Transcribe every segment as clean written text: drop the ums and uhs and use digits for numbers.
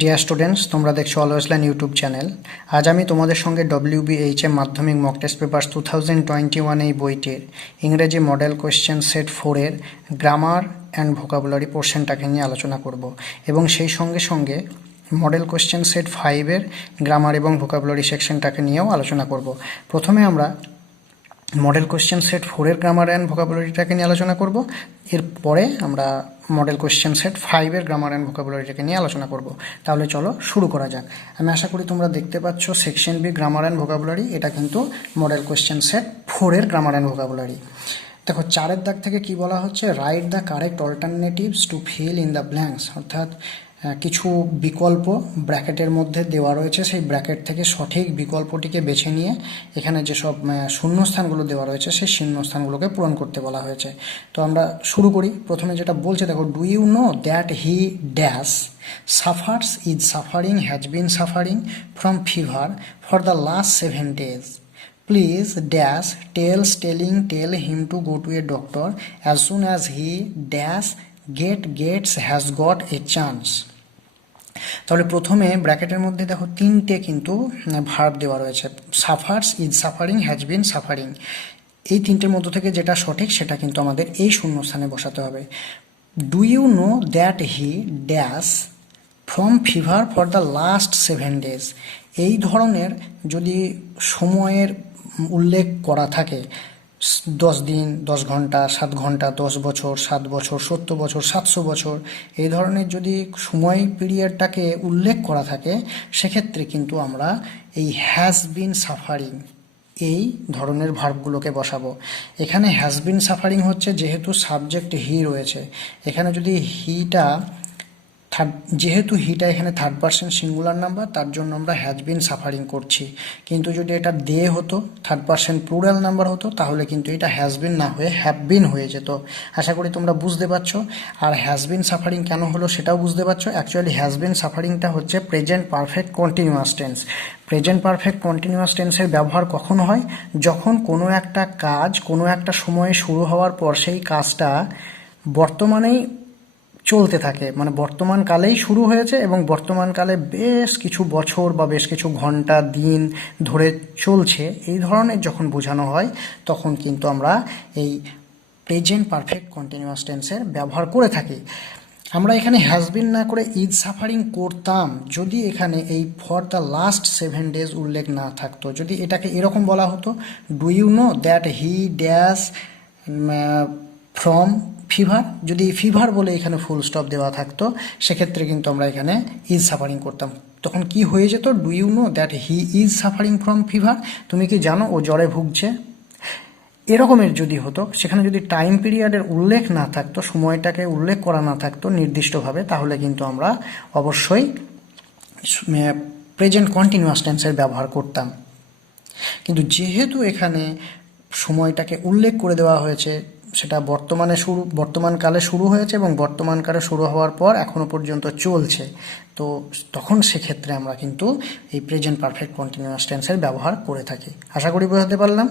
Dear students, তোমরা দেখছো always learn YouTube channel. আজ আমি তোমাদের সঙ্গে WBHM মাধ্যমিক মক টেস্ট পেপার 2021 এই বইটির ইংরেজি মডেল কোয়েশ্চেন সেট 4-এর গ্রামার অ্যান্ড ভোকাবুলারি পোর্শনটাকে নিয়ে আলোচনা করব এবং সেই সঙ্গে সঙ্গে মডেল কোয়েশ্চেন সেট 5-এর গ্রামার এবং ভোকাবুলারি সেকশনটাকে নিয়েও আলোচনা করব। প্রথমে আমরা মডেল কোয়েশ্চেন সেট 4-এর গ্রামার অ্যান্ড ভোকাবুলারিটাকে নিয়ে আলোচনা করব। এরপরে আমরা মডেল কোয়েশ্চেন সেট 5-এর গ্রামার অ্যান্ড ভোকাবুলারিটাকে নিয়ে আলোচনা করব। তাহলে চলো শুরু করা যাক। আমি আশা করি তোমরা দেখতে পাচ্ছ section B grammar and vocabulary, এটা কিন্তু মডেল কোয়েশ্চেন সেট 4-এর গ্রামার অ্যান্ড ভোকাবুলারি। দেখো 4-এর দাগ থেকে কি বলা হচ্ছে, write the correct alternatives to fill in the blanks, অর্থাৎ কিছু বিকল্প ব্র্যাকেটের মধ্যে দেওয়া রয়েছে, সেই ব্র্যাকেট থেকে সঠিক বিকল্পটিকে বেছে নিয়ে এখানে যেসব শূন্যস্থানগুলো দেওয়া রয়েছে সেই শূন্যস্থানগুলোকে পূরণ করতে বলা হয়েছে। তো আমরা শুরু করি। প্রথমে যেটা বলছে দেখো, do you know that he dash suffers is suffering has been suffering from fever for the last 7 days. Please dash tell him to go to a doctor as soon as he dash gets has got a chance. তাহলে প্রথমে ব্র্যাকেটের মধ্যে দেখো তিনটে কিন্তু verb দেওয়া রয়েছে, suffers, is suffering, has been suffering. এই তিনটের মধ্য থেকে যেটা সঠিক সেটা কিন্তু আমাদের এই শূন্যস্থানে বসাতে হবে। Do you know that he dash from fever for the last 7 days। এই ধরনের যদি সময়ের উল্লেখ করা থাকে, 10 দিন, 10 ঘন্টা, 7 ঘন্টা, 10 বছর, 7 বছর, 70 বছর, 700 বছর, এই ধরনের যদি সময় পিরিয়ডটাকে উল্লেখ করা থাকে, সেক্ষেত্রে কিন্তু আমরা এই হ্যাজ বিন সাফারিং এই ধরনের ভার্বগুলোকে বসাবো। এখানে হ্যাজ বিন সাফারিং হচ্ছে যেহেতু সাবজেক্ট হি রয়েছে, এখানে যদি হিটা যেহেতু হিটা এখানে থার্ড পারসন সিঙ্গুলার নাম্বার, তার জন্য আমরা হ্যাজ বিন সাফারিং করছি। কিন্তু যদি এটা দে হতো, থার্ড পারসন প্লুরাল নাম্বার হতো, তাহলে কিন্তু এটা হ্যাজ বিন না হয়ে হ্যাভ বিন হয়ে যেত। আশা করি তোমরা বুঝতে পারছো। আর হ্যাজ বিন সাফারিং কেন হলো সেটাও বুঝতে পারছো। অ্যাকচুয়ালি হ্যাজ বিন সাফারিংটা হচ্ছে present perfect continuous tense. Present perfect continuous টেন্সের ব্যবহার কখন হয়? যখন কোনো একটা কাজ কোনো একটা সময়ে শুরু হওয়ার পর সেই কাজটা বর্তমানেই চলতে থাকে, মানে বর্তমানকালেই শুরু হয়েছে এবং বর্তমানকালে বেশ কিছু বছর বা বেশ কিছু ঘন্টা, দিন ধরে চলছে, এই ধরনের যখন বোঝানো হয় তখন কিন্তু আমরা এই প্রেজেন্ট পারফেক্ট কন্টিনিউয়াস টেন্সের ব্যবহার করে থাকি। আমরা এখানে হ্যাজবিন না করে ইজ সাফারিং করতাম যদি এখানে এই ফর দ্য লাস্ট 7 days উল্লেখ না থাকতো। যদি এটাকে এরকম বলা হতো, do you know that he dash from fever, যদি ফিভার বলে এখানে ফুল স্টপ দেওয়া থাকতো, সেক্ষেত্রে কিন্তু আমরা এখানে ইজ সাফারিং করতাম। তখন কি হয়ে যেত, do you know that he is suffering from fever, তুমি কি জানো ও জ্বরে ভুগছে। এরকমের যদি হতো, সেখানে যদি টাইম পিরিয়ডের উল্লেখ না থাকতো, সময়টাকে উল্লেখ করা না থাকতো নির্দিষ্টভাবে, তাহলে কিন্তু আমরা অবশ্যই প্রেজেন্ট কন্টিনিউয়াস টেন্সের ব্যবহার করতাম। কিন্তু যেহেতু এখানে সময়টাকে উল্লেখ করে দেওয়া হয়েছে, সেটা বর্তমানকালে শুরু হয়েছে এবং বর্তমানকালে শুরু হওয়ার পর এখনো পর্যন্ত চলছে, তো তখন সেক্ষেত্রে আমরা কিন্তু এই প্রেজেন্ট পারফেক্ট কন্টিনিউয়াস টেন্সের ব্যবহার করে থাকি। আশা করি বোঝাতে পারলাম।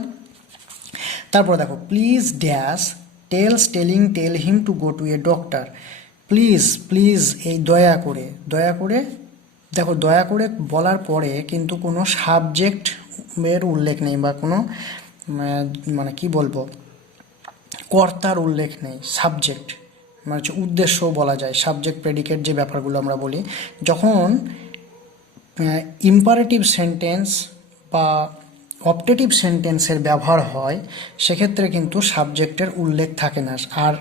তারপরে দেখো, please dash tell him to go to a doctor. Please এই দয়া করে দেখো, দয়া করে বলার পরে কিন্তু কোনো সাবজেক্ট এর উল্লেখ নেই বা কোনো মানে কি বলবো, কর্তার উল্লেখ নেই। সাবজেক্ট মানে হচ্ছে উদ্দেশ্য বলা যায়, সাবজেক্ট প্রেডিকেট যে ব্যাপারগুলো আমরা বলি। যখন ইম্পারেটিভ সেন্টেন্স বা অপটেটিভ সেন্টেন্সের ব্যবহার হয়, সেক্ষেত্রে কিন্তু সাবজেক্টের উল্লেখ থাকে না। আর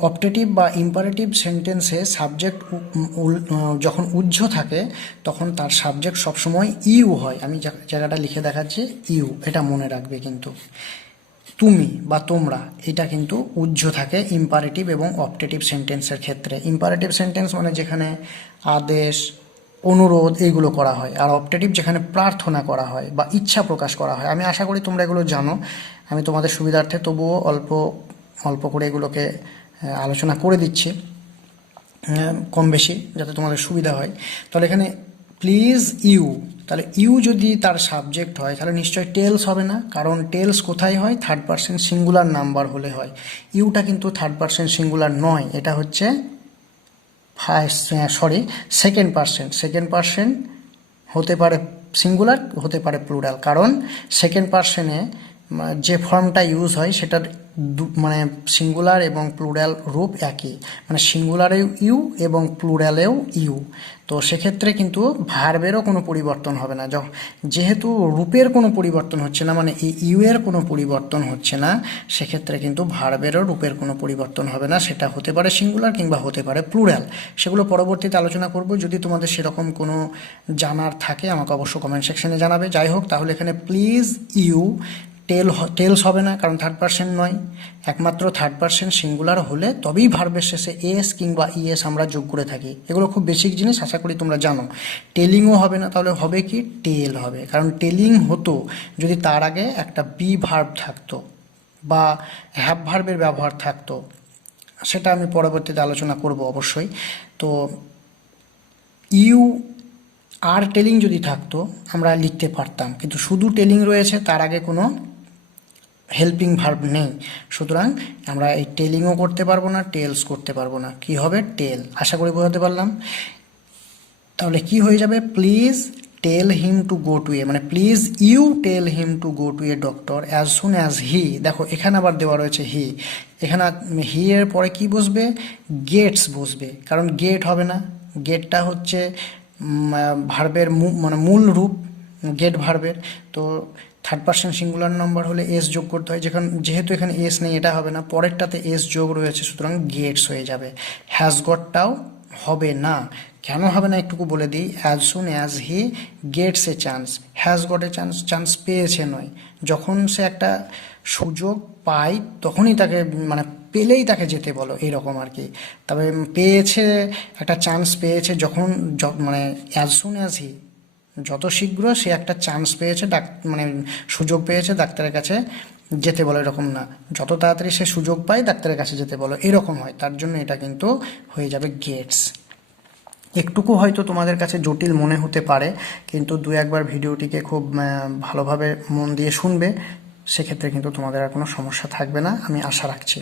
অপটেটিভ বা ইম্পারেটিভ সেন্টেন্সে সাবজেক্ট যখন উহ্য থাকে, তখন তার সাবজেক্ট সবসময় ইউ হয়। আমি জায়গাটা লিখে দেখাচ্ছি, ইউ, এটা মনে রাখবে কিন্তু। তুমি বা তোমরা, এটা কিন্তু উহ্য থাকে ইম্পারেটিভ এবং অপটেটিভ সেন্টেন্সের ক্ষেত্রে। ইম্পারেটিভ সেন্টেন্স মানে যেখানে আদেশ, অনুরোধ এইগুলো করা হয়, আর অপটেটিভ যেখানে প্রার্থনা করা হয় বা ইচ্ছা প্রকাশ করা হয়। আমি আশা করি তোমরা এগুলো জানো, আমি তোমাদের সুবিধার্থে তবুও অল্প করে এগুলোকে আলোচনা করে দিচ্ছি, কম বেশি, যাতে তোমাদের সুবিধা হয়। তাহলে এখানে প্লিজ ইউ, তাহলে ইউ যদি তার সাবজেক্ট হয়, তাহলে নিশ্চয়ই টেলস হবে না, কারণ টেলস কোথায় হয়, থার্ড পারসন সিঙ্গুলার নাম্বার হলে হয়। ইউটা কিন্তু থার্ড পারসন সিঙ্গুলার নয়, এটা হচ্ছে সেকেন্ড পার্সন হতে পারে সিঙ্গুলার, হতে পারে প্লুরাল, কারণ সেকেন্ড পার্সনে যে ফর্মটা ইউজ হয় সেটার মানে সিঙ্গুলার এবং প্লুরাল রূপ একই, মানে সিঙ্গুলারেও ইউ এবং প্লুরালেও ইউ। তো সেক্ষেত্রে কিন্তু ভার্বেরও কোনো পরিবর্তন হবে না। যেহেতু রূপের কোনো পরিবর্তন হচ্ছে না, মানে এই ইউ এর কোনো পরিবর্তন হচ্ছে না, সেক্ষেত্রে কিন্তু ভার্বেরও রূপের কোনো পরিবর্তন হবে না। সেটা হতে পারে সিঙ্গুলার কিংবা হতে পারে প্লুরাল। সেগুলো পরবর্তীতে আলোচনা করব। যদি তোমাদের সেরকম কোনো জানার থাকে আমাকে অবশ্য কমেন্ট সেকশনে জানাবে। যাই হোক, তাহলে এখানে প্লিজ ইউ, টেলস হবে না, কারণ থার্ড পার্সন নয়। একমাত্র থার্ড পার্সন সিঙ্গুলার হলে তবেই ভার্বের শেষে এস কিংবা ইএস আমরা যোগ করে থাকি। এগুলো খুব বেসিক জিনিস, আশা করি তোমরা জানো। টেলিংও হবে না, তাহলে হবে কি, টেল হবে। কারণ টেলিং হতো যদি তার আগে একটা বি ভার্ব থাকতো বা হ্যাভ ভার্বের ব্যবহার থাকতো, সেটা আমি পরবর্তীতে আলোচনা করব অবশ্যই। তো ইউ আর টেলিং যদি থাকতো আমরা লিখতে পারতাম, কিন্তু শুধু টেলিং রয়েছে, তার আগে কোনো হেল্পিং ভার্ব নেই, সুতরাং আমরা এই টেলিংও করতে পারবো না, টেলস করতে পারবো না। কি হবে, টেল। আশা করি বোঝাতে পারলাম। তাহলে কি হয়ে যাবে, please tell him to go to a, মানে please you tell him to go to a doctor as soon as he. দেখো এখানে আবার দেওয়া রয়েছে হি, এখানে হি এর পরে কি বসবে, গেটস বসবে, কারণ গেট হবে না। গেটটা হচ্ছে ভার্বের মানে মূল রূপ, গেট ভার্বের। তো থার্ড পার্সন সিঙ্গুলার নাম্বার হলে এস যোগ করতে হয়, যেহেতু এখানে এস নেই, এটা হবে না। পরেরটাতে এস যোগ রয়েছে, সুতরাং গেটস হয়ে যাবে। হ্যাজ গটটাও হবে না। কেন হবে না একটুকু বলে দিই। As soon as he gets A chance, has got a chance, chance পেয়েছে নয়। যখন সে একটা সুযোগ পায় তখনই তাকে, মানে পেলেই তাকে যেতে বলো, এইরকম আর কি। তবে পেয়েছে, একটা চান্স পেয়েছে যখন, মানে অ্যাজ সুন অ্যাজ হি, যত শীঘ্র সে একটা চান্স পেয়েছে, মানে সুযোগ পেয়েছে, ডাক্তারের কাছে যেতে বলো, এরকম না। যত তাড়াতাড়ি সে সুযোগ পায় ডাক্তারের কাছে যেতে বলো, এরকম হয়। তার জন্য এটা কিন্তু হয়ে যাবে গেটস। একটুকু হয়তো তোমাদের কাছে জটিল মনে হতে পারে, কিন্তু দু একবার ভিডিওটিকে খুব ভালোভাবে মন দিয়ে শুনবে, সেক্ষেত্রে কিন্তু তোমাদের আর কোনো সমস্যা থাকবে না, আমি আশা রাখছি।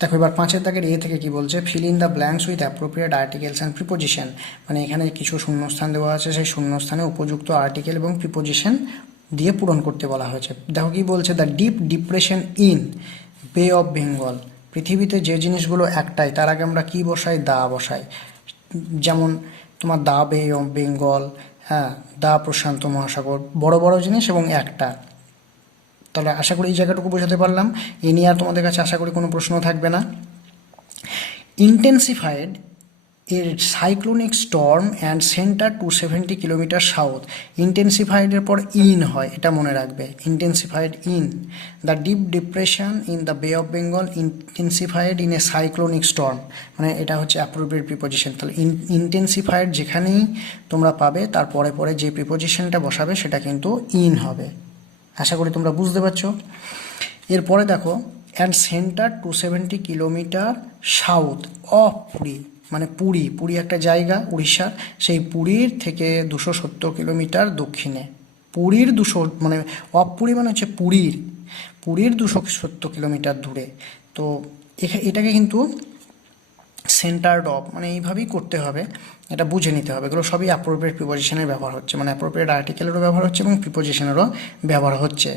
দেখো এবার 5 দাগের এ থেকে কি বলছে, feel in the blanks with appropriate articles and preposition. মানে এখানে কিছু শূন্যস্থান দেওয়া আছে, সেই শূন্যস্থানে উপযুক্ত আর্টিকেল এবং প্রিপোজিশন দিয়ে পূরণ করতে বলা হয়েছে। দেখো কি বলছে, দ্য ডিপ ডিপ্রেশন ইন বে অফ বেঙ্গল। পৃথিবীতে যে জিনিসগুলো একটাই, তার আগে আমরা কি বসাই, দা বসাই। যেমন তোমার দা বে অফ বেঙ্গল, হ্যাঁ, দা প্রশান্ত মহাসাগর, বড় বড় জিনিস এবং একটা। তাহলে আশা করি এই জায়গাটুকু বোঝাতে পারলাম। এ নিয়ে আর তোমাদের কাছে আশা করি কোনো প্রশ্ন থাকবে না। ইন্টেন্সিফাইড এর cyclonic storm and centre 270 kilometre south. ইন্টেন্সিফাইডের পর ইন হয়, এটা মনে রাখবে, intensified in. The deep depression in the Bay of Bengal intensified in a cyclonic storm, মানে এটা হচ্ছে অ্যাপ্রোপ্রিয়েট প্রিপোজিশন। তাহলে ইন্টেন্সিফাইড যেখানেই তোমরা পাবে, তার পরে পরে যে প্রিপোজিশনটা বসাবে সেটা কিন্তু ইন হবে। আশা করি তোমরা বুঝতে পারছো। এরপরে দেখো, and centre 270 kilometre south of Puri, মানে পুরী একটা জায়গা উড়িষ্যার, সেই পুরীর থেকে 270 কিলোমিটার দক্ষিণে। পুরীর মানে অফ পুরী মানে হচ্ছে পুরীর 270 কিলোমিটার দূরে। তো এটাকে কিন্তু সেন্টার্ড অফ, মানে এইভাবেই করতে হবে, এটা বুঝে নিতে হবে। এগুলো সবই অ্যাপ্রোপ্রিয়েট প্রিপোজিশনের ব্যবহার হচ্ছে, মানে অ্যাপ্রোপ্রিয়েট আর্টিকেলেরও ব্যবহার হচ্ছে এবং প্রিপোজিশনেরও ব্যবহার হচ্ছে।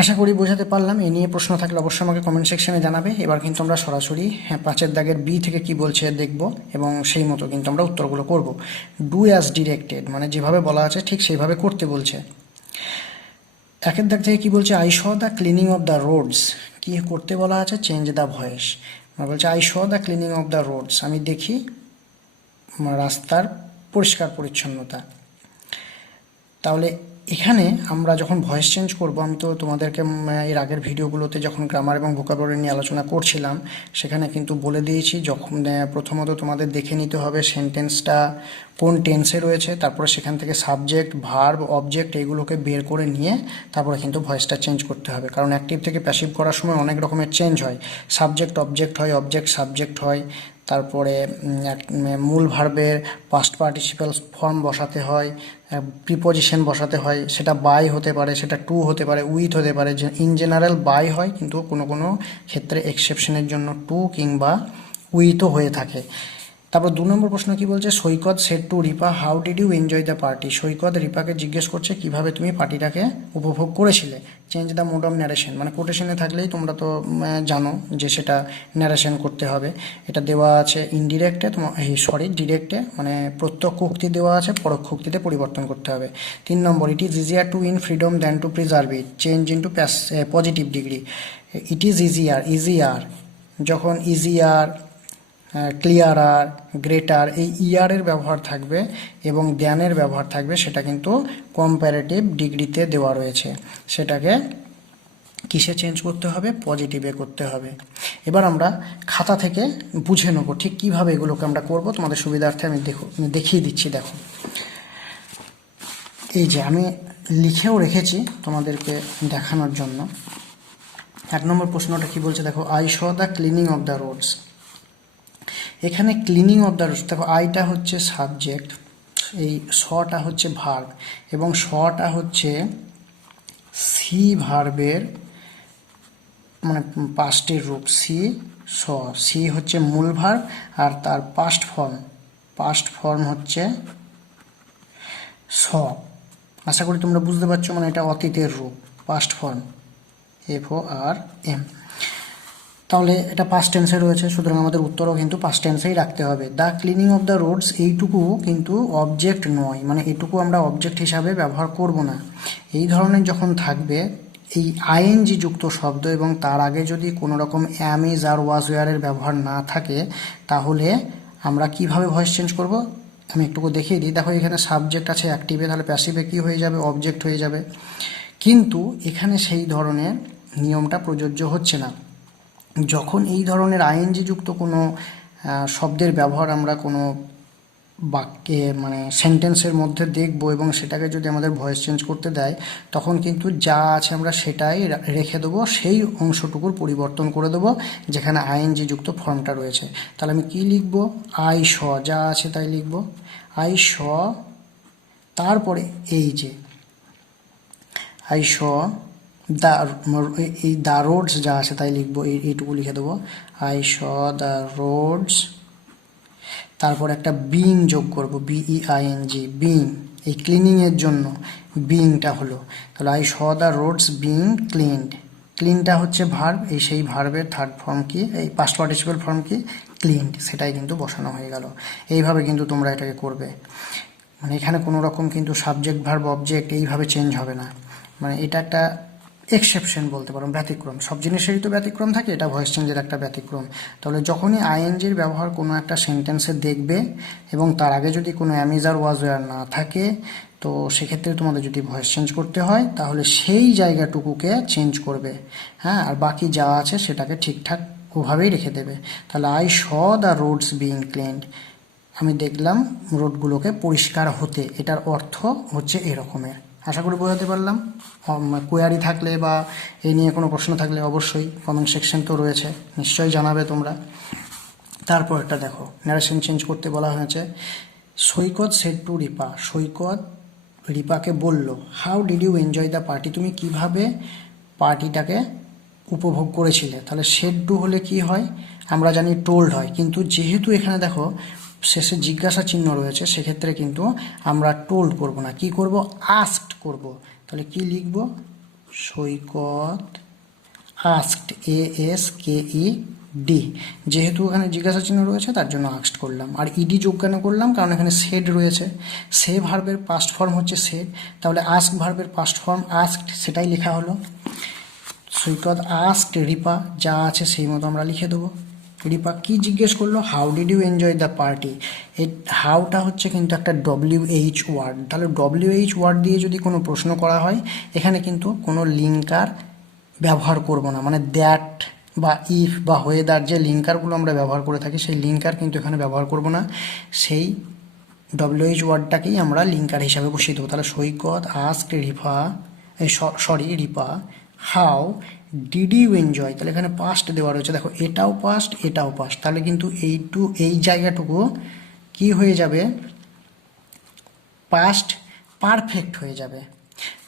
আশা করি বোঝাতে পারলাম। এ নিয়ে প্রশ্ন থাকলে অবশ্যই আমাকে কমেন্ট সেকশনে জানাবে। এবার কিন্তু আমরা সরাসরি 5 দাগের বি থেকে কি বলছে দেখব, এবং সেই মতো কিন্তু আমরা উত্তরগুলো করব। ডু অ্যাজ ডিরেক্টেড, মানে যেভাবে বলা আছে ঠিক সেইভাবে করতে বলছে। 1 দাগ থেকে কি বলছে, I saw the cleaning of the roads. কি করতে বলা আছে, চেঞ্জ দ্য ভয়েস। মানে বলছে I saw the cleaning of the roads, আমি দেখি রাস্তার পরিষ্কার পরিচ্ছন্নতা। তাহলে এখানে আমরা যখন ভয়েস চেঞ্জ করব, আমি তো তোমাদেরকে এর আগের ভিডিওগুলোতে যখন গ্রামার এবং ভোকাবুলারি নিয়ে আলোচনা করছিলাম, সেখানে কিন্তু বলে দিয়েছি, যখন প্রথমত তোমাদের দেখে নিতে হবে সেন্টেন্সটা কোন টেন্সে রয়েছে, তারপরে সেখান থেকে সাবজেক্ট, ভার্ব, অবজেক্ট এগুলোকে বের করে নিয়ে তারপরে কিন্তু ভয়েসটা চেঞ্জ করতে হবে। কারণ অ্যাক্টিভ থেকে প্যাসিভ করার সময় অনেক রকমের চেঞ্জ হয়, সাবজেক্ট অবজেক্ট হয়, অবজেক্ট সাবজেক্ট হয়, তারপরে মূল ভার্বের পাস্ট পার্টিসিপাল ফর্ম বসাতে হয়, প্রিপোজিশন বসাতে হয়, সেটা বাই হতে পারে, সেটা টু হতে পারে, উইথ হতে পারে। ইন জেনারেল বাই হয়, কিন্তু কোনো কোনো ক্ষেত্রে এক্সেপশনের জন্য টু কিংবা উইথও হয়ে থাকে। তারপর 2 নম্বর প্রশ্ন কি বলছে, Saikat said to Ripa how did you enjoy the party. Saikat রিপাকে জিজ্ঞেস করছে কিভাবে তুমি পার্টিটাকে উপভোগ করেছিলে। Change the mode of narration, মানে কোটেশনে থাকলেই তোমরা তো জানো যে সেটা ন্যারেশন করতে হবে। এটা দেওয়া আছে ইনডিরেক্টে, ডিরেক্টে, মানে প্রত্যক্ষ উক্তি দেওয়া আছে, পরোক্ষ উক্তিতে পরিবর্তন করতে হবে। 3 number, it is easier to win freedom than to preserve it, change into positive degree. It is easier যখন ইজিয়ার, ক্লিয়ারার, গ্রেটার, এই ইয়ারের ব্যবহার থাকবে এবং দ্যানের ব্যবহার থাকবে, সেটা কিন্তু কম্প্যারেটিভ ডিগ্রিতে দেওয়া রয়েছে, সেটাকে কিসে চেঞ্জ করতে হবে, পজিটিভে করতে হবে। এবার আমরা খাতা থেকে বুঝে নেব ঠিক কীভাবে এগুলোকে আমরা করব। তোমাদের সুবিধার্থে আমি দেখিয়ে দিচ্ছি। দেখো, এই যে আমি লিখেও রেখেছি তোমাদেরকে দেখানোর জন্য। 1 নম্বর প্রশ্নটা কি বলছে দেখো, I saw the cleaning of the roads. এখানে ক্লিনিং অফ দ্য রোডস, দেখো আইটা হচ্ছে সাবজেক্ট, এই শটা হচ্ছে ভার্ব, এবং শটা হচ্ছে সি ভার্বের মানে পাস্টের রূপ। সি হচ্ছে মূল ভার্ব, আর তার পাস্ট ফর্ম হচ্ছে স। আশা করি তোমরা বুঝতে পারছো, মানে এটা অতীতের রূপ, পাস্ট ফর্ম, FORM। তাহলে এটা পাস্ট টেন্সে রয়েছে, সুতরাং আমাদের উত্তরও কিন্তু পাস্ট টেন্সেই রাখতে হবে। The cleaning of the roads, এইটুকু কিন্তু অবজেক্ট নয়, মানে এটুকু আমরা অবজেক্ট হিসাবে ব্যবহার করব না। এই ধরনের যখন থাকবে এই আইএনজি যুক্ত শব্দ এবং তার আগে যদি কোনো রকম অ্যাম, ইজ আর ওয়াজ ওয়ারের ব্যবহার না থাকে, তাহলে আমরা কিভাবে ভয়েস চেঞ্জ করব আমি একটুকু দেখিয়ে দিই। দেখো এখানে সাবজেক্ট আছে অ্যাক্টিভে, তাহলে প্যাসিভে কি হয়ে যাবে, অবজেক্ট হয়ে যাবে। কিন্তু এখানে সেই ধরনের নিয়মটা প্রযোজ্য হচ্ছে না। যখন এই ধরনের আইএনজি যুক্ত কোনো শব্দের ব্যবহার আমরা কোনো বাক্যে মানে সেন্টেন্সের মধ্যে দেখব এবং সেটাকে যদি আমাদের ভয়েস চেঞ্জ করতে দেয়, তখন কিন্তু যা আছে আমরা সেটাই রেখে দেবো, সেই অংশটুকুর পরিবর্তন করে দেবো যেখানে আইএনজি যুক্ত ফর্মটা রয়েছে। তাহলে আমি কি লিখব, আই শ, যা আছে তাই লিখব, আই শ, তারপরে এই যে আই শ এই দ্য রোডস যা আছে তাই লিখবো, এইটুকু লিখে দেবো, আই শ দ্য রোডস, তারপর একটা বিং যোগ করব, BEING, বিং, এই ক্লিনিংয়ের জন্য বিংটা হলো। তাহলে I saw the roads being cleaned, ক্লিনটা হচ্ছে ভার্ব, এই সেই ভার্বের থার্ড ফর্ম কি, এই পাস্ট পার্টিসিপেল ফর্ম কি, ক্লিনড, সেটাই কিন্তু বসানো হয়ে গেল। এইভাবে কিন্তু তোমরা এটাকে করবে, মানে এখানে কোনো রকম কিন্তু সাবজেক্ট ভার্ব অবজেক্ট এইভাবে চেঞ্জ হবে না, মানে এটা একটা এক্সেপশন বলতে পারো, ব্যতিক্রম। সব জিনিসেরই তো ব্যতিক্রম থাকে, এটা ভয়েস চেঞ্জের একটা ব্যতিক্রম। তাহলে যখনই আইএনজির ব্যবহার কোনো একটা সেন্টেন্সে দেখবে এবং তার আগে যদি কোনো অ্যামিজ আর ওয়াজ ওয়্যার না থাকে, তো সেক্ষেত্রে তোমাদের যদি ভয়েস চেঞ্জ করতে হয় তাহলে সেই জায়গাটুকুকে চেঞ্জ করবে, হ্যাঁ, আর বাকি যা আছে সেটাকে ঠিকঠাক ওভাবেই রেখে দেবে। তাহলে I saw the roads being cleaned, আমি দেখলাম রোডগুলোকে পরিষ্কার হতে, এটার অর্থ হচ্ছে এরকমের। আশা করি বোঝাতে পারলাম। কোয়ারি থাকলে বা এই নিয়ে কোনো প্রশ্ন থাকলে অবশ্যই কমেন্ট সেকশন তো রয়েছে, নিশ্চয়ই জানাবে তোমরা। তারপর একটা দেখো, ন্যারেশন চেঞ্জ করতে বলা হয়েছে, সৈকত সেড টু রিপা, সৈকত রিপাকে বলল, how did you enjoy the party, তুমি কিভাবে পার্টিটাকে উপভোগ করেছিলে। তাহলে সেড টু হলে কি হয়, আমরা জানি টোল্ড হয়, কিন্তু যেহেতু এখানে দেখো শেষে জিজ্ঞাসা চিহ্ন রয়েছে, সেক্ষেত্রে কিন্তু আমরা টোল্ড করব না, কি করব, আস্কড করব। তাহলে কি লিখব, সৈকত আস্কড, ASKED, যেহেতু এখানে জিজ্ঞাসা চিহ্ন রয়েছে তার জন্য আস্কড করলাম। আর ইডি যোগ কেন করলাম, কারণ এখানে সেড রয়েছে, সে ভার্বের পাস্ট ফর্ম হচ্ছে সেড, তাহলে আস্ক ভার্বের পাস্ট ফর্ম আস্কড, সেটাই লেখা হলো। সৈকত আস্কড রিপা, যা আছে সেই মতো আমরা লিখে দেবো। রিপা কি জিজ্ঞেস করলো, how did you enjoy the party. এই হাউটা হচ্ছে কিন্তু একটা WH ওয়ার্ড, তাহলে WH ওয়ার্ড দিয়ে যদি কোনো প্রশ্ন করা হয়, এখানে কিন্তু কোনো লিঙ্কার ব্যবহার করব না, মানে দ্যাট বা ইফ বা ওয়েদার যে লিঙ্কারগুলো আমরা ব্যবহার করে থাকি, সেই লিঙ্কার কিন্তু এখানে ব্যবহার করব না, সেই WH ওয়ার্ডটাকেই আমরা লিঙ্কার হিসাবে বসিয়ে দেবো। তাহলে Saikat asked Ripa how did you enjoy, তাহলে এখানে পাস্ট দেওয়া রয়েছে, দেখো এটাও পাস্ট এটাও পাস্ট, তাহলে কিন্তু এই জায়গাটুকু কি হয়ে যাবে, পাস্ট পারফেক্ট হয়ে যাবে।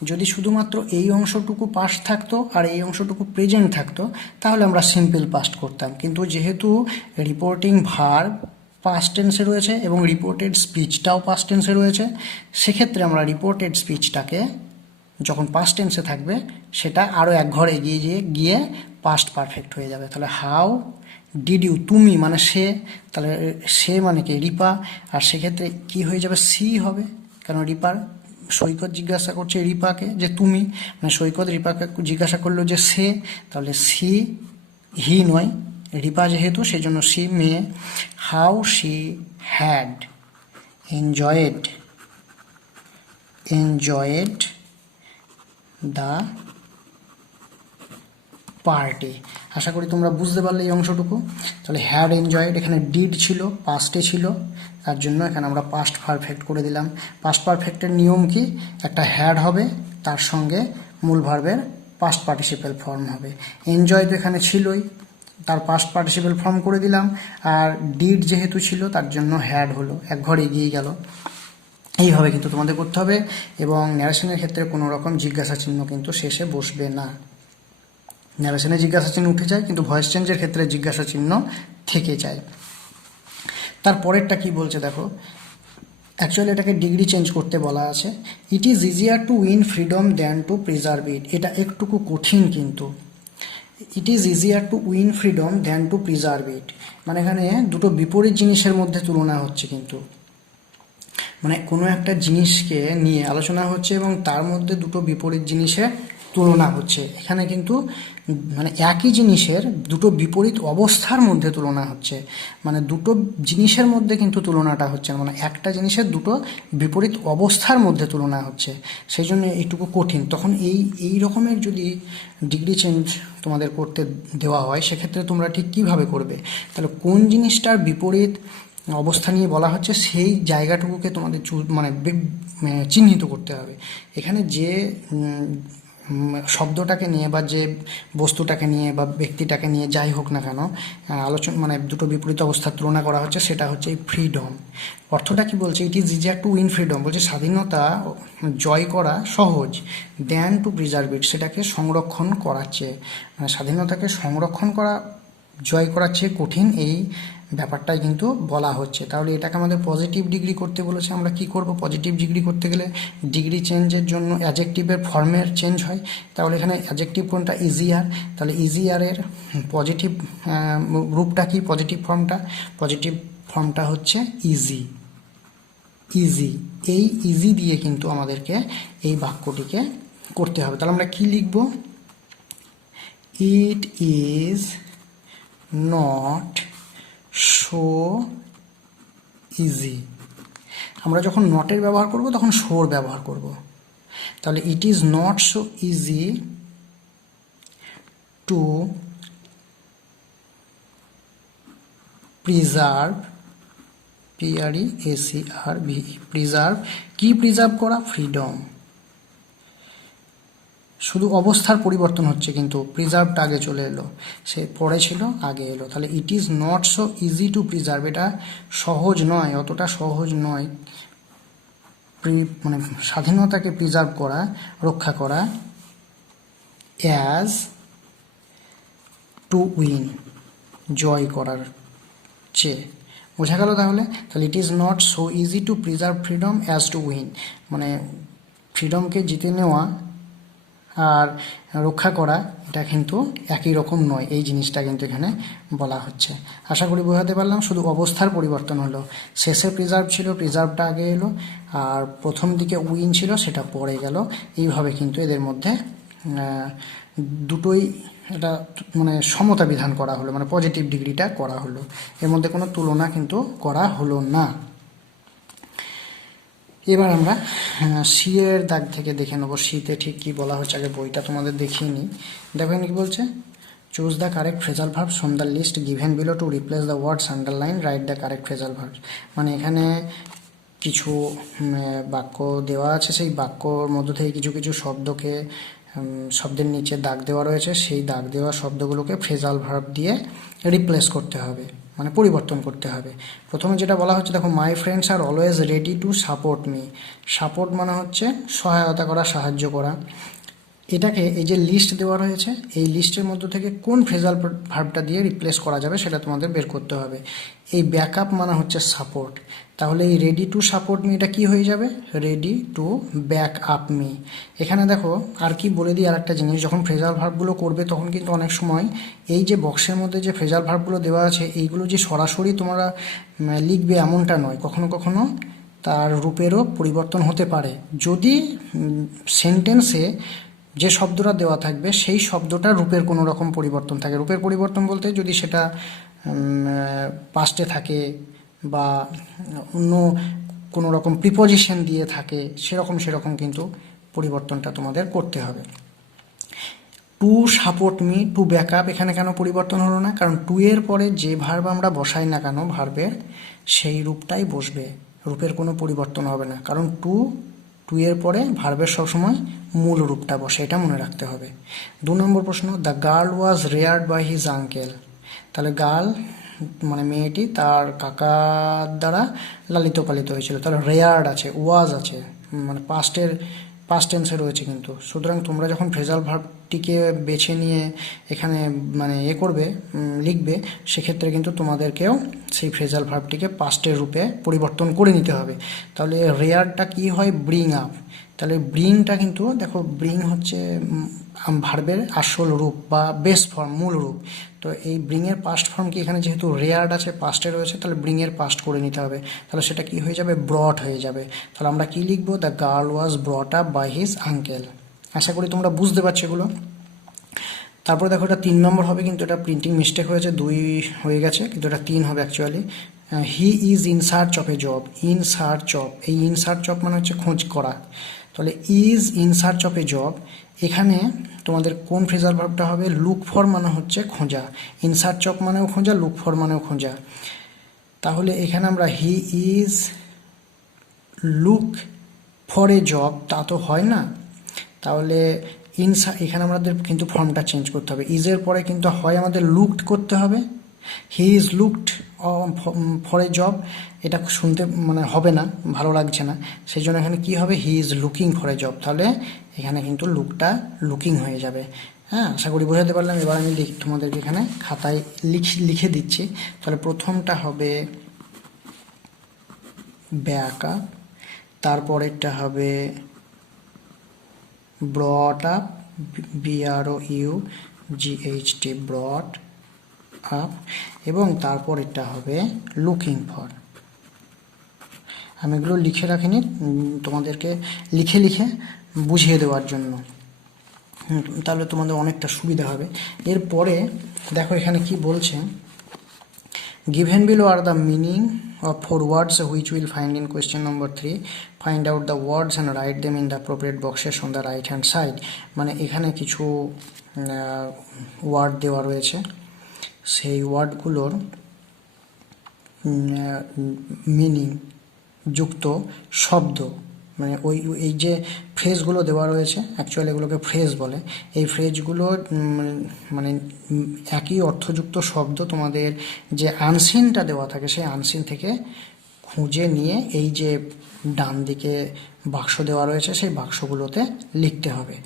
যদি শুধুমাত্র এই অংশটুকু পাস্ট থাকতো আর এই অংশটুকু প্রেজেন্ট থাকতো, তাহলে আমরা সিম্পল পাস্ট করতাম, কিন্তু যেহেতু রিপোর্টিং ভার্ব পাস্ট টেন্সে রয়েছে এবং রিপোর্টেড স্পিচটাও পাস্ট টেন্সে রয়েছে। সেক্ষেত্রে আমরা রিপোর্টেড স্পিচটাকে যখন পাস্ট টেন্সে থাকবে সেটা আরও এক ঘর এগিয়ে গিয়ে পাস্ট পারফেক্ট হয়ে যাবে। তাহলে হাউ ডিড ইউ, তুমি মানে সে, তাহলে সে মানে কি রিপা, আর সেক্ষেত্রে কি হয়ে যাবে সি হবে, কারণ রিপার সৈকত জিজ্ঞাসা করছে রিপাকে যে তুমি, মানে সৈকত রিপাকে জিজ্ঞাসা করলো যে সে, তাহলে সি হি নয়, রিপা যেহেতু সেই জন্য সি মেয়ে। How she had enjoyed the party. আশা করি তোমরা বুঝতে পারলে এই অংশটুকু। তাহলে হ্যাড এনজয়েড, এখানে ডিড ছিল, পাস্টে ছিল, তার জন্য এখানে আমরা পাস্ট পারফেক্ট করে দিলাম। পাস্ট পারফেক্টের নিয়ম কি, একটা হ্যাড হবে, তার সঙ্গে মূল ভার্বের পাস্ট পার্টিসিপেল ফর্ম হবে। এনজয় তো এখানে ছিলই, তার পাস্ট পার্টিসিপেল ফর্ম করে দিলাম, আর ডিড যেহেতু ছিল তার জন্য হ্যাড হলো, এক ঘর এগিয়ে গেল। এইভাবে কিন্তু তোমাদের করতে হবে, এবং ন্যারেশনের ক্ষেত্রে কোনো রকম জিজ্ঞাসা চিহ্ন কিন্তু শেষে বসবে না। ন্যারেশনে জিজ্ঞাসা চিহ্ন উঠে যায়, কিন্তু ভয়েস চেঞ্জের ক্ষেত্রে জিজ্ঞাসা চিহ্ন থেকে যায়। তারপরেরটা কি বলছে দেখো, অ্যাকচুয়ালি এটাকে ডিগ্রি চেঞ্জ করতে বলা আছে। It is easier to win freedom than to preserve it. এটা একটুকু কঠিন কিন্তু। It is easier to win freedom than to preserve it, মানে এখানে দুটো বিপরীত জিনিসের মধ্যে তুলনা হচ্ছে কিন্তু, মানে কোনো একটা জিনিসকে নিয়ে আলোচনা হচ্ছে এবং তার মধ্যে দুটো বিপরীত জিনিসের তুলনা হচ্ছে। এখানে কিন্তু মানে একই জিনিসের দুটো বিপরীত অবস্থার মধ্যে তুলনা হচ্ছে, মানে দুটো জিনিসের মধ্যে কিন্তু তুলনাটা হচ্ছে না, মানে একটা জিনিসের দুটো বিপরীত অবস্থার মধ্যে তুলনা হচ্ছে, সেই জন্য এইটুকু কঠিন। তখন এই রকমের যদি ডিগ্রি চেঞ্জ তোমাদের করতে দেওয়া হয়, সেক্ষেত্রে তোমরা ঠিক কীভাবে করবে, তাহলে কোন জিনিসটার বিপরীত অবস্থা নিয়ে বলা হচ্ছে সেই জায়গাটুকুকে তোমাদের মানে চিহ্নিত করতে হবে। এখানে যে শব্দটাকে নিয়ে বা যে বস্তুটাকে নিয়ে বা ব্যক্তিটাকে নিয়ে যাই হোক না কেন আলোচনা, মানে দুটো বিপরীত অবস্থার তুলনা করা হচ্ছে, সেটা হচ্ছে এই ফ্রিডম। অর্থটা কি বলছে, ইট is easier to win freedom, বলছে স্বাধীনতা জয় করা সহজ, দ্যান টু প্রিজার্ভ ইট, সেটাকে সংরক্ষণ করাচ্ছে, মানে স্বাধীনতাকে সংরক্ষণ করা জয় করার চেয়ে কঠিন, এই ব্যাপারটাই কিন্তু বলা হচ্ছে। তাহলে এটাকে আমাদের পজিটিভ ডিগ্রি করতে বলেছে। আমরা কি করব, পজিটিভ ডিগ্রি করতে গেলে ডিগ্রি চেঞ্জের জন্য অ্যাডজেক্টিভের ফর্মের চেঞ্জ হয়। তাহলে এখানে অ্যাডজেক্টিভ কোনটা, ইজিয়ার, তাহলে ইজিয়ারের পজিটিভ রূপটা কি, পজিটিভ ফর্মটা হচ্ছে ইজি। এই ইজি দিয়ে কিন্তু আমাদেরকে এই বাক্যটিকে করতে হবে। তাহলে আমরা কি লিখব, it is not so easy. আমরা যখন নটের ব্যবহার করব তখন সোর ব্যবহার করব। তাহলে it is not so easy to preserve, PRESERVE, preserve, কি প্রিজার্ভ করা, ফ্রিডম। শুধু অবস্থার পরিবর্তন হচ্ছে, কিন্তু প্রিজার্ভটা আগে চলে এলো, সে পরে ছিল আগে এলো। তাহলে it is not so easy to preserve, এটা সহজ নয়, অতটা সহজ নয় মানে স্বাধীনতাকে প্রিজার্ভ করা, রক্ষা করা, অ্যাজ টু উইন, জয় করার চেয়ে। বোঝা গেল তাহলে it is not so easy to preserve freedom as to win, মানে ফ্রিডমকে জিতে নেওয়া আর রক্ষা করা এটা কিন্তু একই রকম নয়, এই জিনিসটা কিন্তু এখানে বলা হচ্ছে। আশা করি বোঝাতে পারলাম। শুধু অবস্থার পরিবর্তন হলো, শেষে প্রিজার্ভ ছিল, প্রিজার্ভটা আগে এলো, আর প্রথম দিকে উইন ছিল, সেটা পরে গেল। এইভাবে কিন্তু এদের মধ্যে দুটোই এটা মানে সমতা বিধান করা হলো, মানে পজিটিভ ডিগ্রিটা করা হলো, এর মধ্যে কোনো তুলনা কিন্তু করা হলো না। এবার আমরা সি এর দাগ থেকে দেখে নেবো সিতে ঠিক কী বলা হচ্ছে। আগে বইটা তোমাদের দেখিয়ে নিই। দেখো এখানে কী বলছে, choose the correct phrasal verbs from the list given below to replace the words underline, write the correct phrasal verbs. মানে এখানে কিছু বাক্য দেওয়া আছে, সেই বাক্যর মধ্য থেকে কিছু কিছু শব্দের নিচে দাগ দেওয়া রয়েছে, সেই দাগ দেওয়া শব্দগুলোকে ফ্রেজাল ভার্ব দিয়ে রিপ্লেস করতে হবে, মানে পরিবর্তন করতে হবে। প্রথমে যেটা বলা হচ্ছে দেখো, my friends are always ready to support me. Support মানে হচ্ছে সহায়তা করা, সাহায্য করা। এটাকে এই যে লিস্ট দেওয়া রয়েছে এই লিস্টের মধ্য থেকে কোন ফ্রেজাল ভার্বটা দিয়ে রিপ্লেস করা যাবে সেটা তোমাদের বের করতে হবে। এই ব্যাকআপ মানে হচ্ছে সাপোর্ট, তাহলে এই রেডি টু সাপোর্ট মি এটা কি হয়ে যাবে, ready to back up me. এখানে দেখো আর কি বলে দিই আর একটা জিনিস, যখন ফ্রেজাল ভার্বগুলো করবে তখন কিন্তু অনেক সময় এই যে বক্সের মধ্যে যে ফ্রেজাল ভার্বগুলো দেওয়া আছে এইগুলো যে সরাসরি তোমরা লিখবে এমনটা নয়, কখনো কখনো তার রূপেরও পরিবর্তন হতে পারে। যদি সেন্টেন্সে যে শব্দটা দেওয়া থাকবে সেই শব্দটা রূপের কোনো রকম পরিবর্তন থাকে, রূপের পরিবর্তন বলতে যদি সেটা পাস্টে থাকে বা অন্য কোনো রকম প্রিপোজিশন দিয়ে থাকে সেরকম কিন্তু পরিবর্তনটা তোমাদের করতে হবে। To support me, to back up, এখানে কেন পরিবর্তন হলো না, কারণ টু এর পরে যে ভার্ব আমরা বসাই না কেন ভার্বের সেই রূপটাই বসবে, রূপের কোনো পরিবর্তন হবে না, কারণ টু এর পরে ভার্বের সবসময় মূল রূপটা বসে, এটা মনে রাখতে হবে। 2 নম্বর প্রশ্ন, the girl was reared by his uncle. তাহলে গার্ল মানে মেয়েটি তার কাকার দ্বারা লালিত পালিত হয়েছিল, তাহলে রেয়ার্ড আছে, ওয়াজ আছে, মানে পাস্ট টেন্সে রয়েছে কিন্তু। সুতরাং তোমরা যখন ফ্রেজাল ভার্বটিকে বেছে নিয়ে এখানে মানে করবে লিখবে, সেক্ষেত্রে কিন্তু তোমাদেরকেও সেই ফ্রেজাল ভার্বটিকে পাস্টের রূপে পরিবর্তন করে নিতে হবে। তাহলে রেয়ারটা কি হয়, ব্রিং আপ, তাহলে ব্রিংটা কিন্তু দেখো ব্রিং হচ্ছে ভার্বের আসল রূপ বা বেস ফর্ম, মূল রূপ। তো এই ব্রিংয়ের পাস্ট ফর্ম কি, এখানে যেহেতু রেয়ার্ড আছে পাস্টে রয়েছে তাহলে ব্রিংয়ের পাস্ট করে নিতে হবে, তাহলে সেটা কি হয়ে যাবে, ব্রট হয়ে যাবে। তাহলে আমরা কি লিখবো, the girl was brought up by his uncle. আশা করি তোমরা বুঝতে পারছো এগুলো। তারপরে দেখো এটা 3 নম্বর হবে, কিন্তু এটা প্রিন্টিং মিস্টেক হয়েছে, 2 হয়ে গেছে কিন্তু এটা 3 হবে actually. He is in search of A job, in search of, এই ইন সার্চ অফ মানে হচ্ছে খোঁজ করা, তাহলে is in search of A job. এখানে তোমাদের কোন ফ্রেজাল ভার্বটা হবে, লুক ফর মানে হচ্ছে খোঁজা, ইন সার্চ অফ মানেও খোঁজা, লুক ফর মানেও খোঁজা। তাহলে এখানে আমরা he is look for a job তা তো হয় না, তাহলে এখানে আমাদের কিন্তু ফর্মটা চেঞ্জ করতে হবে, ইজের পরে কিন্তু হয় আমাদের লুকড করতে হবে, he is looked for a job, এটা শুনতে মানে হবে না, ভালো লাগছে না, সেই জন্য এখানে কি হবে, he is looking for a job, তাহলে এখানে কিন্তু লুকটা লুকিং হয়ে যাবে। হ্যাঁ, আশা করি বোঝাতে পারলাম। এবার আমি তোমাদেরকে এখানে খাতায় লিখে দিচ্ছি। তাহলে প্রথমটা হবে ব্যাকআপ, তারপরেরটা হবে brought up, BROUGHT, brought up, এবং তারপর এটা হবে লুকিং ফর। আমি এগুলো লিখে রাখিনি, তোমাদেরকে লিখে বুঝিয়ে দেওয়ার জন্য, তাহলে তোমাদের অনেকটা সুবিধা হবে। এরপরে দেখো এখানে কি বলছে, given below are the meaning of 4 words which we will find in question number 3. Find out the words and write them in the appropriate boxes on the right hand side. মানে এখানে কিছু ওয়ার্ড দেওয়া রয়েছে, সেই ওয়ার্ডগুলোর meaning যুক্ত শব্দ, মানে এই যে ফ্রেজগুলো দেওয়া রয়েছে অ্যাকচুয়ালি এগুলোকে ফ্রেজ বলে, এই ফ্রেজগুলো মানে একই অর্থযুক্ত শব্দ তোমাদের যে আনসিনটা দেওয়া থাকে সেই আনসিন থেকে খুঁজে নিয়ে এই যে ডান দিকে বাক্স দেওয়া রয়েছে সেই বাক্সগুলোতে লিখতে হবে।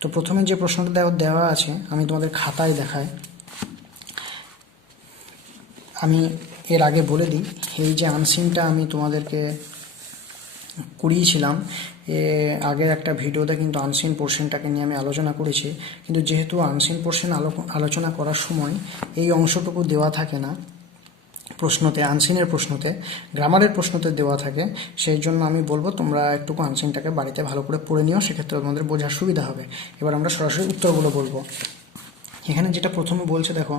তো প্রথমে যে প্রশ্নটা দেওয়া আছে আমি তোমাদের খাতায় দেখাই, আমি এর আগে বলে দিই, এই যে আনসিনটা আমি তোমাদেরকে করিয়েছিলাম আগের একটা ভিডিওতে, কিন্তু আনসিন পোর্শনটাকে নিয়ে আমি আলোচনা করেছি, কিন্তু যেহেতু আনসিন পোর্শন আলোচনা করার সময় এই অংশটুকু দেওয়া থাকে না প্রশ্নতে, আনসিনের প্রশ্নতে, গ্রামারের প্রশ্নতে দেওয়া থাকে, সেই জন্য আমি বলবো তোমরা একটুকু আনসিনটাকে বাড়িতে ভালো করে পড়ে নিও, সেক্ষেত্রে তোমাদের বোঝার সুবিধা হবে। এবার আমরা সরাসরি উত্তরগুলো বলবো। এখানে যেটা প্রথমে বলছে দেখো,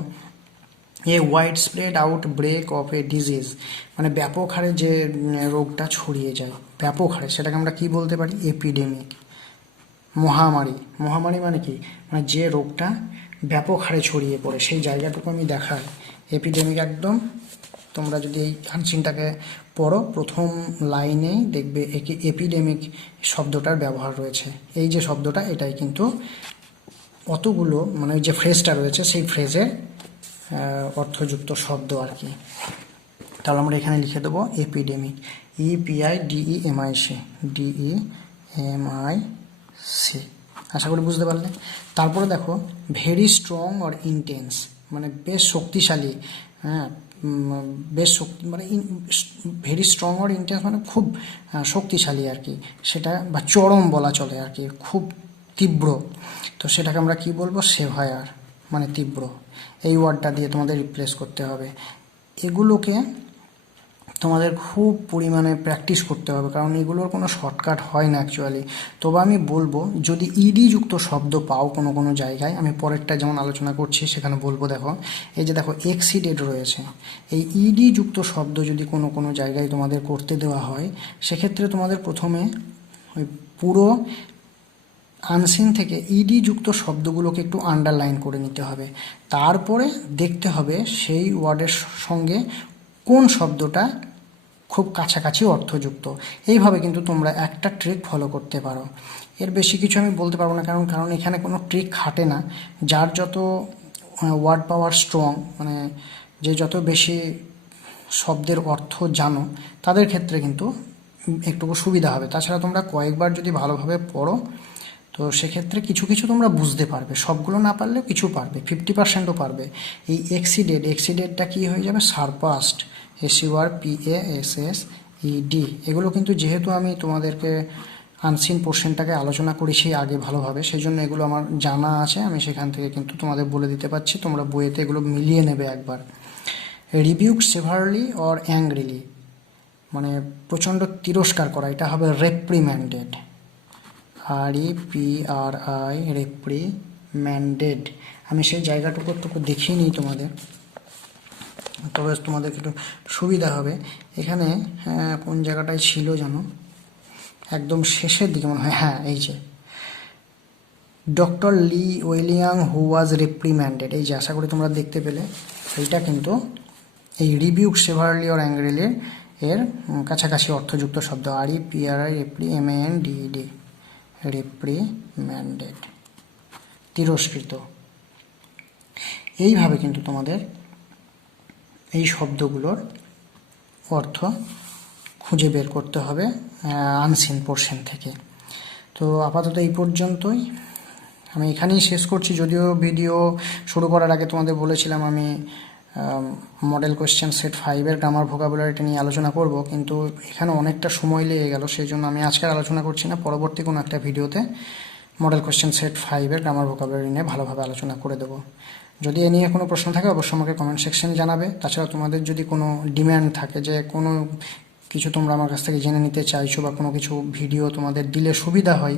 a widespread outbreak of a disease, মানে ব্যাপক হারে যে রোগটা ছড়িয়ে যায় ব্যাপক হারে, সেটাকে আমরা কি বলতে পারি, এপিডেমিক, মহামারী। মহামারী মানে কি, মানে যে রোগটা ব্যাপক হারে ছড়িয়ে পড়ে সেই জায়গাটুকু আমি দেখাই, এপিডেমিক। একদম তোমরা যদি এই আনসিনটাকে পড়ো প্রথম লাইনেই দেখবে এপিডেমিক শব্দটার ব্যবহার রয়েছে, এই যে শব্দটা এটাই কিন্তু অতগুলো মানে যে ফ্রেজটা রয়েছে সেই ফ্রেজের অর্থযুক্ত শব্দ আর কি। তাহলে আমরা এখানে লিখে দেবো এপিডেমিক, EPIDEMIC, DEMIC। আশা করি বুঝতে পারলে। তারপরে দেখো ভেরি স্ট্রং অর ইন্টেন্স, মানে বেশ শক্তিশালী, হ্যাঁ, বেশ শক্তি মানে ভেরি স্ট্রং অর ইন্টেন্স মানে খুব শক্তিশালী আর কি, সেটা বা চরম বলা চলে আর কি, খুব তীব্র। তো সেটাকে আমরা কি বলবো, সেভায়ার, মানে তীব্র। এই ওয়ার্ডটা দিয়ে তোমাদের রিপ্লেস করতে হবে। এগুলোকে তোমাদের খুব পরিমাণে প্র্যাকটিস করতে হবে, কারণ এগুলোর কোনো শর্টকাট হয় না অ্যাকচুয়ালি। তবে আমি বলবো যদি ইডি যুক্ত শব্দ পাও কোনো কোনো জায়গায়, আমি পরেরটা যেমন আলোচনা করছি সেখানে বলবো, দেখো এই যে দেখো এক্সিডেড রয়েছে, এই ইডি যুক্ত শব্দ যদি কোনো কোনো জায়গায় তোমাদের করতে দেওয়া হয়, সেক্ষেত্রে তোমাদের প্রথমে ওই পুরো আনসিন থেকে ইডি যুক্ত শব্দগুলোকে একটু আন্ডারলাইন করে নিতে হবে। তারপরে দেখতে হবে সেই ওয়ার্ডের সঙ্গে কোন শব্দটা খুব কাছাকাছি অর্থযুক্ত। এইভাবে কিন্তু তোমরা একটা ট্রিক ফলো করতে পারো। এর বেশি কিছু আমি বলতে পারবো না, কারণ এখানে কোনো ট্রিক খাটে না। যার যত ওয়ার্ড পাওয়ার স্ট্রং, মানে যে যত বেশি শব্দের অর্থ জানো, তাদের ক্ষেত্রে কিন্তু একটু সুবিধা হবে। তাছাড়া তোমরা কয়েকবার যদি ভালোভাবে পড়ো, তো সেক্ষেত্রে কিছু কিছু তোমরা বুঝতে পারবে, সবগুলো না পারলেও কিছু পারবে, 50%ও পারবে। এই এক্সিডেডটা কি হয়ে যাবে, সারপাস্ট, SURPASSED। এগুলো কিন্তু যেহেতু আমি তোমাদেরকে আনসিন পোর্শনটাকে আলোচনা করেছি আগে ভালোভাবে, সেই জন্য এগুলো আমার জানা আছে, আমি সেখান থেকে কিন্তু তোমাদের বলে দিতে পারছি, তোমরা বইয়েতে এগুলো মিলিয়ে নেবে একবার। রিবিউক সেভারলি অর অ্যাংরিলি, মানে প্রচণ্ড তিরস্কার করা, এটা হবে রেপ্রিম্যান্ডেড, REPRI, রেপ্রিম্যান্ডেড। আমি সেই জায়গাটুকু দেখিয়ে নিই তোমাদের, তবে তোমাদের একটু সুবিধা হবে। এখানে কোন জায়গাটায় ছিল জানো, একদম শেষের দিকে মনে হয়, হ্যাঁ এই যে ডক্টর লি ওয়েলিয়াং হু ওয়াজ রেপ্রিম্যান্ডেড, এই যে আশা করি তোমরা দেখতে পেলে, এইটা কিন্তু এই রিবিউক সেভারলি অর অ্যাংরিলি এর কাছাকাছি অর্থযুক্ত শব্দ, REPRI, রেপ্রিম্যান্ডেড, রেপ্রিম্যান্ডেড, তিরস্কৃত। এইভাবে কিন্তু তোমাদের এই শব্দগুলোর অর্থ খুঁজে বের করতে হবে আনসিন পোর্শন থেকে। তো আপাতত এই পর্যন্তই, আমি এখানেই শেষ করছি। যদিও ভিডিও শুরু করার আগে তোমাদের বলেছিলাম আমি মডেল কোয়েশ্চেন সেট 5-এর গ্রামার ভোকাবুলারিটা নিয়ে আলোচনা করব, কিন্তু এখানে অনেকটা সময় লেগে গেল, সেই জন্য আমি আজকে আলোচনা করছি না, পরবর্তী কোনো একটা ভিডিওতে মডেল কোয়েশ্চেন সেট 5-এর গ্রামার ভোকাবুলারি নিয়ে ভালোভাবে আলোচনা করে দেবো। যদি এ নিয়ে কোনো প্রশ্ন থাকে অবশ্যই আমাকে কমেন্ট সেকশনে জানাবে। তাছাড়া তোমাদের যদি কোনো ডিম্যান্ড থাকে যে কোনো কিছু তোমরা আমার কাছ থেকে জেনে নিতে চাইছো, বা কোনো কিছু ভিডিও তোমাদের দিলে সুবিধা হয়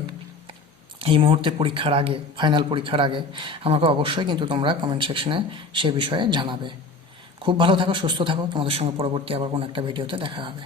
এই মুহূর্তে পরীক্ষার আগে, ফাইনাল পরীক্ষার আগে, আমাকে অবশ্যই কিন্তু তোমরা কমেন্ট সেকশনে সে বিষয়ে জানাবে। খুব ভালো থাকো, সুস্থ থাকো, তোমাদের সঙ্গে পরবর্তী আবার কোনো একটা ভিডিওতে দেখা হবে।